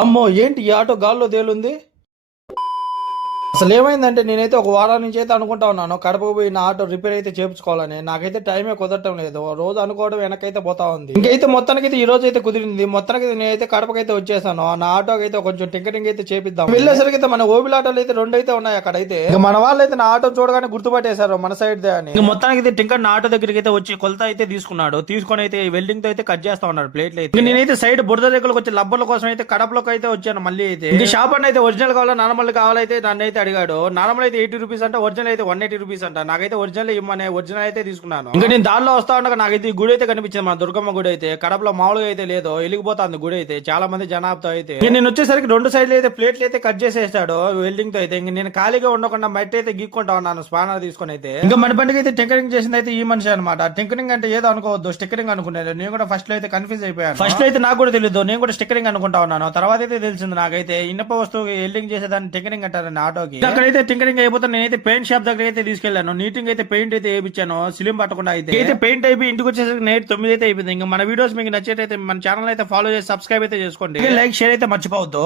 అమ్మో ఏంటి ఈ ఆటో గాల్లో తేలుంది. అసలు ఏమైందంటే నేనైతే ఒక వారం నుంచి అయితే అనుకుంటా ఉన్నాను కడపకు పోయి నా ఆటో రిపేర్ అయితే చేయించుకోవాలని. నాకైతే టైమే కుదరటం లేదు. రోజు అనుకోవడం వెనకైతే పోతా ఉంది. ఇంకైతే మొత్తానికి ఈ రోజు అయితే కుదిరింది. మొత్తానికి నేనైతే కడపకైతే వచ్చేసాను. నా ఆటోకి అయితే కొంచెం టింకరింగ్ అయితే చేపిద్దాం. వెళ్ళేసరికి అయితే మన ఓబిల్ ఆటోలు అయితే రెండు అయితే ఉన్నాయి అక్కడ అయితే. మన వాళ్ళు అయితే నా ఆటో చూడగానే గుర్తుపట్టేశారు మన సైడ్ దే అని. మొత్తానికి అయితే టింకర్ నా ఆటో దగ్గరికి అయితే వచ్చి కొలత అయితే తీసుకున్నాడు. తీసుకొని అయితే వెల్డింగ్ తో అయితే కట్ చేస్తా ఉన్నాడు ప్లేట్లు అయితే. నేనైతే సైడ్ బురద రేకులకు వచ్చి లబ్బర్ల కోసం అయితే కడపలోకి అయితే వచ్చాను. మళ్ళీ అయితే ఈ షాప్ అని అయితే ఒరిజినల్ కావాలా నార్మల్ కావాలైతే నన్ను అయితే అడిగాడు. నార్మల్ అయితే 80 రూపీస్ అంటే ఒరిజినల్ అయితే 180 రూపీస్ అంట. నాకైతే ఒరిజినల్ ఇమ్మనే ఒరిజినల్ అయితే తీసుకున్నాను. ఇంకా నేను దారిలో వస్తా ఉండగా నాకైతే ఈ గుడి అయితే కనిపించింది. మన దుర్గమ్మ గుడి అయితే కడపలో మామూలుగా అయితే లేదు, వెలిగిపోతుంది గుడి అయితే చాలా మంది జనాభాతో అయితే. నేను వచ్చేసరికి రెండు సైడ్లు అయితే ప్లేట్లు అయితే కట్ చేసేసాడు వెల్డింగ్ తో అయితే. ఇంక నేను ఖాళీగా ఉండకుండా మట్టి అయితే గీక్కుంటా ఉన్నాను స్పానర్ తీసుకొని అయితే. ఇంకా మన బండికి అయితే టింకరింగ్ చేసింది అయితే ఈ మనిషి అనమాట. టింకరింగ్ అంటే ఏదో అనుకోవద్దు, స్టిక్కరింగ్ అనుకునేది. నేను కూడా ఫస్ట్ లో అయితే కన్ఫ్యూజ్ అయిపోయాను. ఫస్ట్ లో అయితే నాకు కూడా తెలియదు, నేను కూడా స్టిక్కరింగ్ అనుకుంటా ఉన్నాను. తర్వాత అయితే తెలిసింది నాకైతే ఇనప వస్తువు వెల్డింగ్ చేసేదాన్ని టింకరింగ్ అంటారని ఆటోకి. అక్కడైతే టింకరింగ్ అయిపోతే నేనైతే పెయింట్ షాప్ దగ్గర అయితే తీసుకెళ్లాను. నీటింగ్ అయితే పెయింట్ అయితే వేయించాను సిలిం పట్టకుండా అయితే పెయింట్ అయిపోయి ఇంటికి వచ్చేసరికి నైట్ 9 అయితే అయిపోయింది. ఇంకా మన వీడియోస్ మీకు నచ్చేటైతే మన ఛానల్ అయితే ఫాలో చేసి సబ్స్క్రైబ్ అయితే చేసుకోండి. లైక్ షేర్ అయితే మర్చిపోవద్దు.